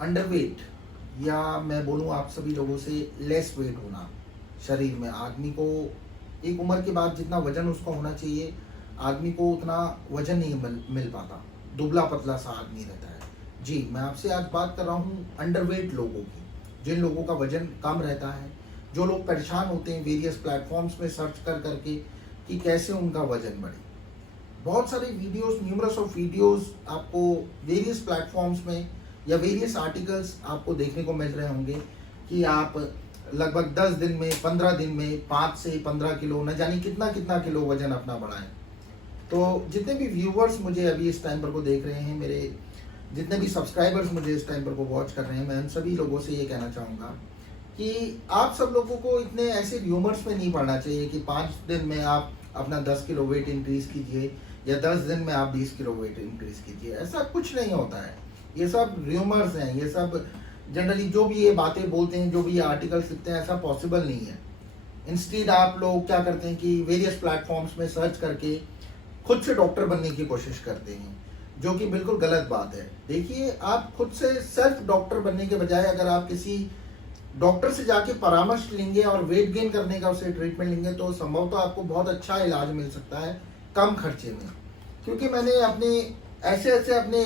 Underweight या मैं बोलूँ आप सभी लोगों से लेस वेट होना शरीर में, आदमी को एक उम्र के बाद जितना वजन उसका होना चाहिए आदमी को उतना वजन नहीं मिल पाता, दुबला पतला सा आदमी रहता है। जी, मैं आपसे आज बात कर रहा हूँ अंडरवेट लोगों की, जिन लोगों का वजन कम रहता है, जो लोग परेशान होते हैं वेरियस प्लेटफॉर्म्स में सर्च कर करके कि कैसे उनका वजन बढ़े। बहुत सारे वीडियोस, न्यूमरस ऑफ वीडियोस आपको वेरियस प्लेटफॉर्म्स में या वेरियस आर्टिकल्स आपको देखने को मिल रहे होंगे कि आप लगभग 10 दिन में, 15 दिन में 5 से 15 किलो, न जाने कितना कितना किलो वजन अपना बढ़ाएं। तो जितने भी व्यूवर्स मुझे अभी इस टाइम पर को देख रहे हैं, मेरे जितने भी सब्सक्राइबर्स मुझे इस टाइम पर को वॉच कर रहे हैं, मैं उन सभी लोगों से ये कहना चाहूँगा कि आप सब लोगों को इतने ऐसे र्यूमर्स में नहीं पड़ना चाहिए कि 5 दिन में आप अपना 10 किलो वेट इंक्रीज कीजिए या 10 दिन में आप 20 किलो वेट इंक्रीज कीजिए। ऐसा कुछ नहीं होता है, ये सब र्यूमर्स हैं, ये सब जनरली जो भी ये बातें बोलते हैं, जो भी ये आर्टिकल्स लिखते हैं, ऐसा पॉसिबल नहीं है। इंस्टीड आप लोग क्या करते हैं कि वेरियस प्लेटफॉर्म्स में सर्च करके खुद से डॉक्टर बनने की कोशिश करते हैं, जो कि बिल्कुल गलत बात है। देखिए, आप खुद से सेल्फ डॉक्टर बनने के बजाय अगर आप किसी डॉक्टर से जाके परामर्श लेंगे और वेट गेन करने का उसे ट्रीटमेंट लेंगे तो संभवतः आपको बहुत अच्छा इलाज मिल सकता है कम खर्चे में। क्योंकि मैंने अपने ऐसे अपने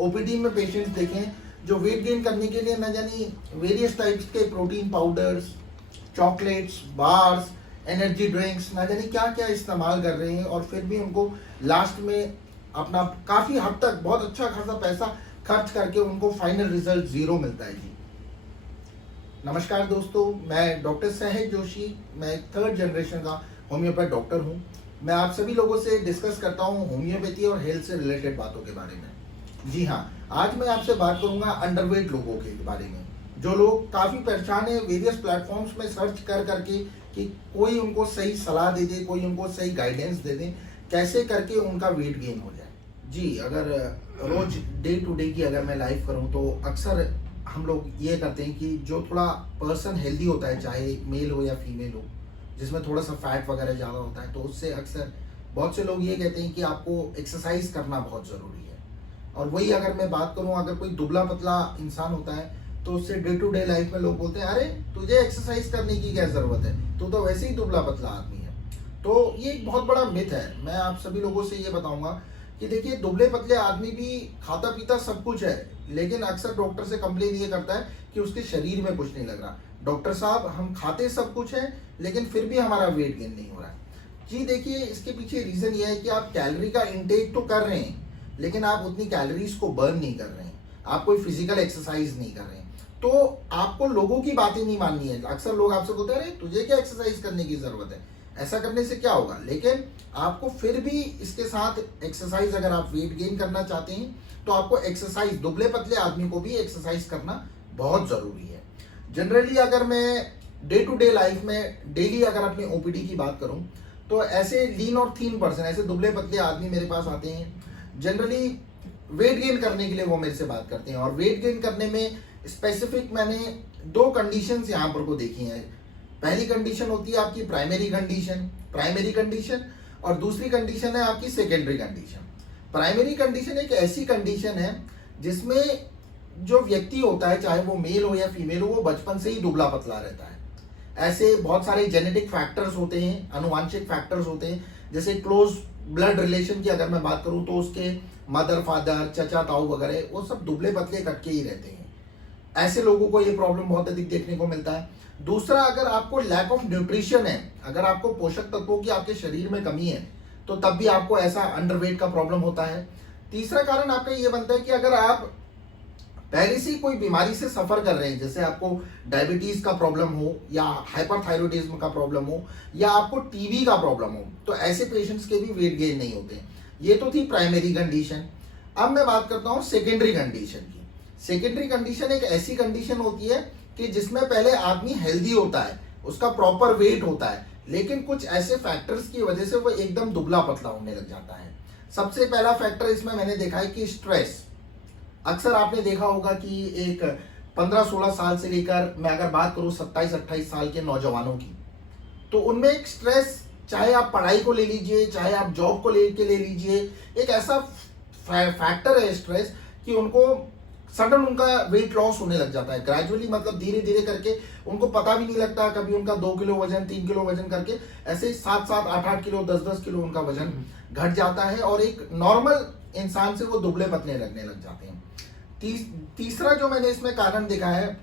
ओपीडी में पेशेंट्स देखे हैं जो वेट गेन करने के लिए न जानी वेरियस टाइप्स के protein powders, chocolates, bars, energy drinks, न जानी क्या क्या इस्तेमाल कर रहे हैं, और फिर भी उनको लास्ट में अपना काफ़ी हद तक बहुत अच्छा खासा पैसा खर्च करके उनको फाइनल रिजल्ट 0 मिलता है। जी नमस्कार दोस्तों, मैं डॉक्टर सहज जोशी, मैं 3rd जनरेशन का होम्योपैथ डॉक्टर हूँ। मैं आप सभी लोगों से डिस्कस करता हूँ होम्योपैथी और हेल्थ से रिलेटेड बातों के बारे में। जी हाँ, आज मैं आपसे बात करूँगा अंडरवेट लोगों के बारे में, जो लोग काफ़ी परेशान है वेरियस प्लेटफॉर्म्स में सर्च कर करके कि कोई उनको सही सलाह दे दे, कोई उनको सही गाइडेंस दे दे कैसे करके उनका वेट गेन हो जाए। जी, अगर रोज डे टू डे की अगर मैं लाइफ करूँ तो अक्सर हम लोग ये करते हैं कि जो थोड़ा पर्सन हेल्दी होता है, चाहे मेल हो या फीमेल हो, जिसमें थोड़ा सा फैट वगैरह ज़्यादा होता है, तो उससे अक्सर बहुत से लोग ये कहते हैं कि आपको एक्सरसाइज करना बहुत ज़रूरी है। और वही अगर मैं बात करूँ, अगर कोई दुबला पतला इंसान होता है तो उससे डे टू डे लाइफ में लोग बोलते हैं, अरे तुझे एक्सरसाइज करने की क्या ज़रूरत है, तू तो वैसे ही दुबला पतला आदमी है। तो ये एक बहुत बड़ा मिथ है। मैं आप सभी लोगों से ये बताऊंगा कि देखिए, दुबले पतले आदमी भी खाता पीता सब कुछ है, लेकिन अक्सर डॉक्टर से कंप्लेन ये करता है कि उसके शरीर में कुछ नहीं लग रहा। डॉक्टर साहब, हम खाते सब कुछ है लेकिन फिर भी हमारा वेट गेन नहीं हो रहा है। जी देखिए, इसके पीछे रीज़न ये है कि आप कैलोरी का इंटेक तो कर रहे हैं लेकिन आप उतनी कैलोरीज को बर्न नहीं कर रहे हैं, आप कोई फिजिकल एक्सरसाइज नहीं कर रहे हैं। तो आपको लोगों की बातें नहीं माननी है। अक्सर लोग आपसे बोलते हैं, अरे तुझे क्या एक्सरसाइज करने की ज़रूरत है, ऐसा करने से क्या होगा। लेकिन आपको फिर भी इसके साथ एक्सरसाइज, अगर आप वेट गेन करना चाहते हैं तो आपको एक्सरसाइज, दुबले पतले आदमी को भी एक्सरसाइज करना बहुत ज़रूरी है। जनरली अगर मैं डे टू डे लाइफ में डेली अगर अपने ओपीडी की बात करूं तो ऐसे लीन और थीन पर्सन, ऐसे दुबले पतले आदमी मेरे पास आते हैं। जनरली वेट गेन करने के लिए वो मेरे से बात करते हैं, और वेट गेन करने में स्पेसिफिक मैंने 2 कंडीशंस यहाँ पर को देखी हैं। पहली कंडीशन होती है आपकी प्राइमरी कंडीशन, और दूसरी कंडीशन है आपकी सेकेंडरी कंडीशन। प्राइमरी कंडीशन एक ऐसी कंडीशन है जिसमें जो व्यक्ति होता है, चाहे वो मेल हो या फीमेल हो, वो बचपन से ही दुबला पतला रहता है। ऐसे बहुत सारे जेनेटिक फैक्टर्स होते हैं, आनुवांशिक फैक्टर्स होते हैं। जैसे क्लोज ब्लड रिलेशन की अगर मैं बात करूं तो उसके मदर, फादर, चचा, ताऊ वगैरह वो सब दुबले पतले कटके ही रहते हैं। ऐसे लोगों को ये प्रॉब्लम बहुत अधिक देखने को मिलता है। दूसरा, अगर आपको लैक ऑफ न्यूट्रिशन है, अगर आपको पोषक तत्वों की आपके शरीर में कमी है, तो तब भी आपको ऐसा अंडरवेट का प्रॉब्लम होता है। तीसरा कारण आपका ये बनता है कि अगर आप पहले से कोई बीमारी से सफर कर रहे हैं, जैसे आपको डायबिटीज का प्रॉब्लम हो या हाइपरथायरॉयडिज्म का प्रॉब्लम हो या आपको टीबी का प्रॉब्लम हो, तो ऐसे पेशेंट्स के भी वेट गेन नहीं होते। ये तो थी प्राइमरी कंडीशन। अब मैं बात करता हूँ सेकेंडरी कंडीशन की। सेकेंडरी कंडीशन एक ऐसी कंडीशन होती है कि जिसमें पहले आदमी हेल्दी होता है, उसका प्रॉपर वेट होता है, लेकिन कुछ ऐसे फैक्टर्स की वजह से वो एकदम दुबला पतला होने लग जाता है। सबसे पहला फैक्टर इसमें मैंने देखा है कि स्ट्रेस। अक्सर आपने देखा होगा कि एक 15-16 साल से लेकर, मैं अगर बात करूं 27-28 साल के नौजवानों की, तो उनमें एक स्ट्रेस, चाहे आप पढ़ाई को ले लीजिए, चाहे आप जॉब को लेके ले लीजिए, एक ऐसा फैक्टर है स्ट्रेस कि उनको सडन उनका वेट लॉस होने लग जाता है ग्रेजुअली, मतलब धीरे धीरे करके उनको पता भी नहीं लगता, कभी उनका 2 किलो वजन 3 किलो वजन करके ऐसे 7-7 8-8 किलो 10-10 किलो उनका वजन घट जाता है और एक नॉर्मल इंसान से वो दुबले पतले लगने लग जाते हैं। तीसरा जो मैंने इसमें कारण देखा है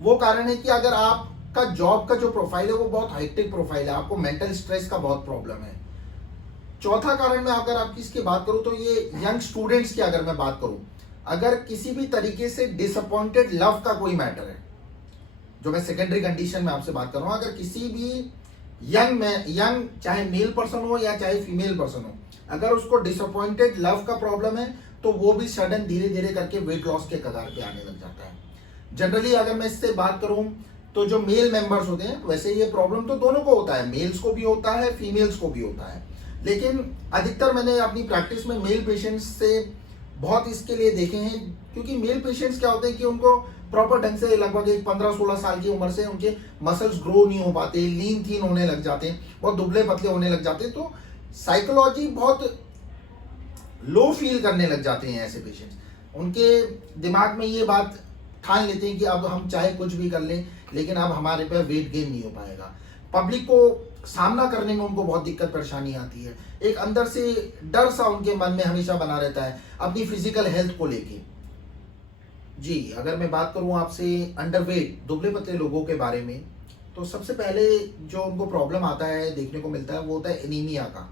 वो कारण है कि अगर आपका जॉब का जो प्रोफाइल है वो बहुत हाइटेक प्रोफाइल है, आपको मेंटल स्ट्रेस का बहुत प्रॉब्लम है। चौथा कारण मैं अगर आपकी इसकी बात करूं तो ये यंग स्टूडेंट्स की अगर मैं बात करूं, अगर किसी भी तरीके से डिसअपॉइंटेड लव का कोई मैटर है, जो मैं सेकेंडरी कंडीशन में आपसे बात कर रहा हूं, अगर किसी भी यंग चाहे मेल पर्सन हो या चाहे फीमेल पर्सन हो, अगर उसको डिसअपॉइंटेड लव का प्रॉब्लम है तो वो भी सडन धीरे धीरे करके वेट लॉस के कगार पे आने लग जाता है। जनरली अगर मैं इससे बात करूं तो जो मेल मेंबर्स होते हैं, वैसे ये प्रॉब्लम तो दोनों को होता है, मेल्स को भी होता है फीमेल्स को भी होता है, लेकिन अधिकतर मैंने अपनी प्रैक्टिस में मेल पेशेंट्स से बहुत इसके लिए देखे हैं, क्योंकि मेल पेशेंट्स क्या होते हैं कि उनको प्रॉपर ढंग से लगभग एक 15-16 साल की उम्र से उनके मसल्स ग्रो नहीं हो पाते, लीन थीन होने लग जाते हैं, बहुत दुबले पतले होने लग जाते हैं, तो साइकोलॉजी बहुत लो फील करने लग जाते हैं ऐसे पेशेंट्स। उनके दिमाग में ये बात ठान लेते हैं कि अब हम चाहे कुछ भी कर लें लेकिन अब हमारे पे वेट गेन नहीं हो पाएगा। पब्लिक को सामना करने में उनको बहुत दिक्कत परेशानी आती है, एक अंदर से डर सा उनके मन में हमेशा बना रहता है अपनी फिजिकल हेल्थ को लेके। जी अगर मैं बात करूं आपसे अंडरवेट दुबले पतले लोगों के बारे में, तो सबसे पहले जो उनको प्रॉब्लम आता है देखने को मिलता है वो होता है एनीमिया का।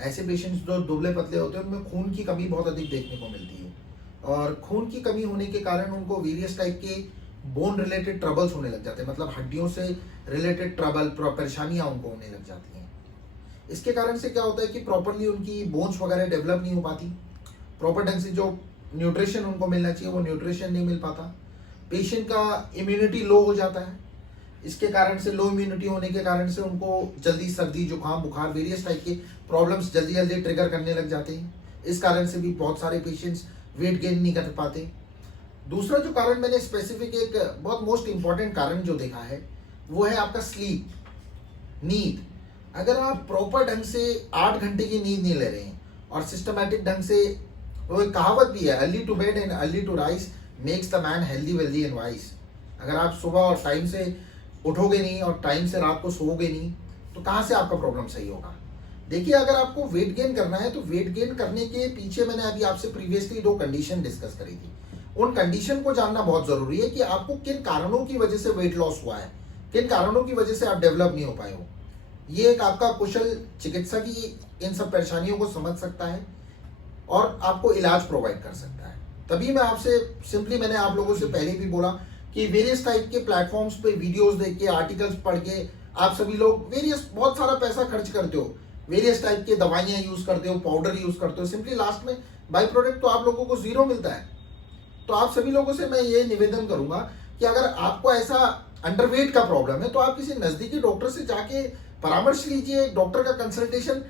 ऐसे पेशेंट्स जो दुबले पतले होते हैं उनमें खून की कमी बहुत अधिक देखने को मिलती है, और खून की कमी होने के कारण उनको वेरियस टाइप के बोन रिलेटेड ट्रबल्स होने लग जाते हैं, मतलब हड्डियों से रिलेटेड ट्रबल परेशानियां उनको होने लग जाती हैं। इसके कारण से क्या होता है कि प्रॉपरली उनकी बोन्स वगैरह डेवलप नहीं हो पाती, प्रॉपर ढंग से जो न्यूट्रिशन उनको मिलना चाहिए वो न्यूट्रिशन नहीं मिल पाता, पेशेंट का इम्यूनिटी लो हो जाता है। इसके कारण से लो इम्यूनिटी होने के कारण से उनको जल्दी सर्दी जुकाम बुखार वेरियस टाइप के प्रॉब्लम्स जल्दी जल्दी ट्रिगर करने लग जाते हैं। इस कारण से भी बहुत सारे पेशेंट्स वेट गेन नहीं कर पाते। दूसरा जो कारण मैंने स्पेसिफिक एक बहुत मोस्ट इंपॉर्टेंट कारण जो देखा है वो है आपका स्लीप, नींद। अगर आप प्रॉपर ढंग से 8 घंटे की नींद नहीं ले रहे हैं और सिस्टमैटिक ढंग से, वो एक कहावत भी है, early to bed and early to rise makes the man healthy wealthy and wise. अगर आप सुबह और टाइम से उठोगे नहीं और टाइम से रात को सोओगे नहीं तो कहाँ से आपका प्रॉब्लम सही होगा। देखिए अगर आपको वेट गेन करना है तो वेट गेन करने के पीछे मैंने अभी आपसे प्रीवियसली 2 कंडीशन डिस्कस करी थी, उन कंडीशन को जानना बहुत जरूरी है कि आपको किन कारणों की वजह से वेट लॉस हुआ है, किन कारणों की वजह से आप डेवलप नहीं हो पाए हो। ये एक आपका कुशल चिकित्सक ही इन सब परेशानियों को समझ सकता है और आपको इलाज प्रोवाइड कर सकता है। तभी मैं आपसे सिंपली, मैंने आप लोगों से पहले भी बोला कि वेरियस टाइप के प्लेटफॉर्म्स पे वीडियोस देख के आर्टिकल्स पढ़ के आप सभी लोग वेरियस बहुत सारा पैसा खर्च करते हो, वेरियस टाइप के दवाइयाँ यूज करते हो, पाउडर यूज करते हो, सिंपली लास्ट में बाई प्रोडक्ट तो आप लोगों को जीरो मिलता है। तो आप सभी लोगों से मैं ये निवेदन करूंगा कि अगर आपको ऐसा अंडरवेट का प्रॉब्लम है तो आप किसी नजदीकी डॉक्टर से जाके परामर्श लीजिए। डॉक्टर का कंसल्टेशन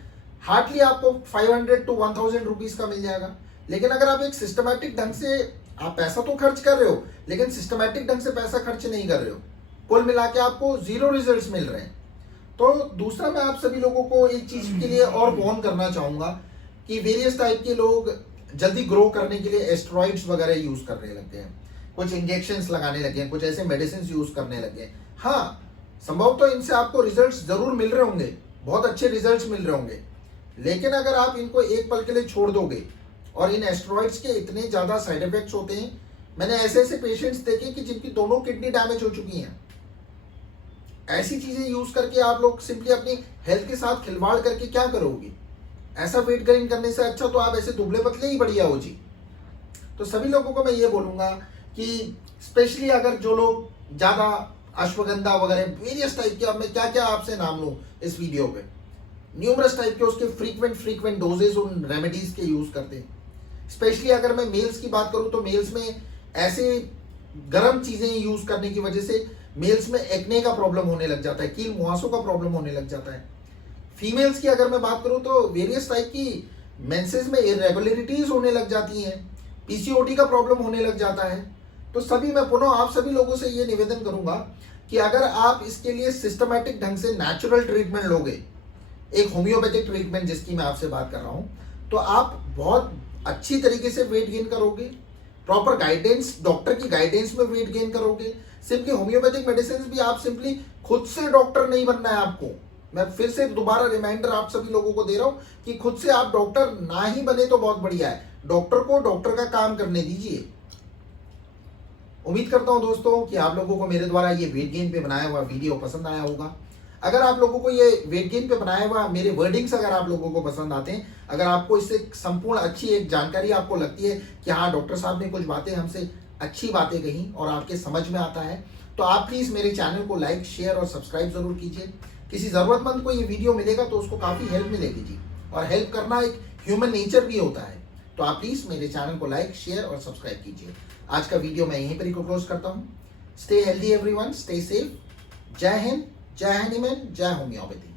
हार्डली आपको 500 to 1000 रुपीज का मिल जाएगा। लेकिन अगर आप एक सिस्टमैटिक ढंग से, आप पैसा तो खर्च कर रहे हो लेकिन सिस्टमैटिक ढंग से पैसा खर्च नहीं कर रहे हो, कुल मिला के आपको जीरो रिजल्ट्स मिल रहे हैं। तो दूसरा मैं आप सभी लोगों को एक चीज के लिए और वार्न करना चाहूंगा कि वेरियस टाइप के लोग जल्दी ग्रो करने के लिए एस्टेरॉइड्स वगैरह यूज करने लगे हैं, कुछ इंजेक्शंस लगाने लगे हैं, कुछ ऐसे मेडिसिन यूज करने लगे हैं। हाँ, संभव तो इनसे आपको रिजल्ट्स जरूर मिल रहे होंगे, बहुत अच्छे रिजल्ट्स मिल रहे होंगे, लेकिन अगर आप इनको एक पल के लिए छोड़ दोगे, और इन एस्टेरॉइड्स के इतने ज्यादा साइड इफेक्ट्स होते हैं, मैंने ऐसे ऐसे पेशेंट्स देखे कि जिनकी दोनों किडनी डैमेज हो चुकी हैं। ऐसी चीजें यूज करके आप लोग सिंपली अपनी हेल्थ के साथ खिलवाड़ करके क्या करोगे। ऐसा वेट गेन करने से अच्छा तो आप ऐसे दुबले पतले ही बढ़िया हो जी। तो सभी लोगों को मैं ये बोलूंगा कि स्पेशली अगर जो लोग ज्यादा अश्वगंधा वगैरह वेरियस टाइप के, अब मैं क्या क्या आपसे नाम लूं इस वीडियो पे, न्यूमरस टाइप के उसके फ्रीक्वेंट डोजेज उन रेमेडीज के यूज करते हैं। स्पेशली अगर मैं मेल्स की बात करूं तो मेल्स में ऐसे गर्म चीजें यूज करने की वजह से मेल्स में एक्ने का प्रॉब्लम होने लग जाता है, कील मुहासों का प्रॉब्लम होने लग जाता है। फीमेल्स की अगर मैं बात करूं तो वेरियस टाइप की मेंसेस में इरेगुलरिटीज होने लग जाती हैं, पीसीओडी का प्रॉब्लम होने लग जाता है। तो सभी मैं पुनः आप सभी लोगों से ये निवेदन करूंगा कि अगर आप इसके लिए सिस्टमैटिक ढंग से नेचुरल ट्रीटमेंट लोगे, एक होम्योपैथिक ट्रीटमेंट जिसकी मैं आपसे बात कर रहा हूं, तो आप बहुत अच्छी तरीके से वेट गेन करोगे, प्रॉपर गाइडेंस, डॉक्टर की गाइडेंस में वेट गेन करोगे। सिंपली होम्योपैथिक मेडिसिन भी आप सिंपली खुद से डॉक्टर नहीं बनना है आपको। मैं फिर से दोबारा रिमाइंडर आप सभी लोगों को दे रहा हूं कि खुद से आप डॉक्टर ना ही बने तो बहुत बढ़िया है। डॉक्टर को डॉक्टर का काम करने दीजिए। उम्मीद करता हूं दोस्तों कि आप लोगों को मेरे द्वारा ये वेट गेन पे बनाया हुआ वीडियो पसंद आया होगा। अगर आप लोगों को ये वेट गेन पे बनाया हुआ मेरे वर्डिंग्स अगर आप लोगों को पसंद आते हैं, अगर आपको इससे संपूर्ण अच्छी एक जानकारी आपको लगती है कि हाँ डॉक्टर साहब ने कुछ बातें हमसे अच्छी बातें कही और आपके समझ में आता है, तो आप प्लीज मेरे चैनल को लाइक, शेयर और सब्सक्राइब जरूर कीजिए। किसी जरूरतमंद को ये वीडियो मिलेगा तो उसको काफी हेल्प मिलेगी जी, और हेल्प करना एक ह्यूमन नेचर भी होता है। तो आप प्लीज मेरे चैनल को लाइक, शेयर और सब्सक्राइब कीजिए। आज का वीडियो मैं यहीं पर ही क्लोज करता हूँ। Stay healthy everyone, stay safe. जय हिंद, जय हनीमैन, जय होम्योपैथी।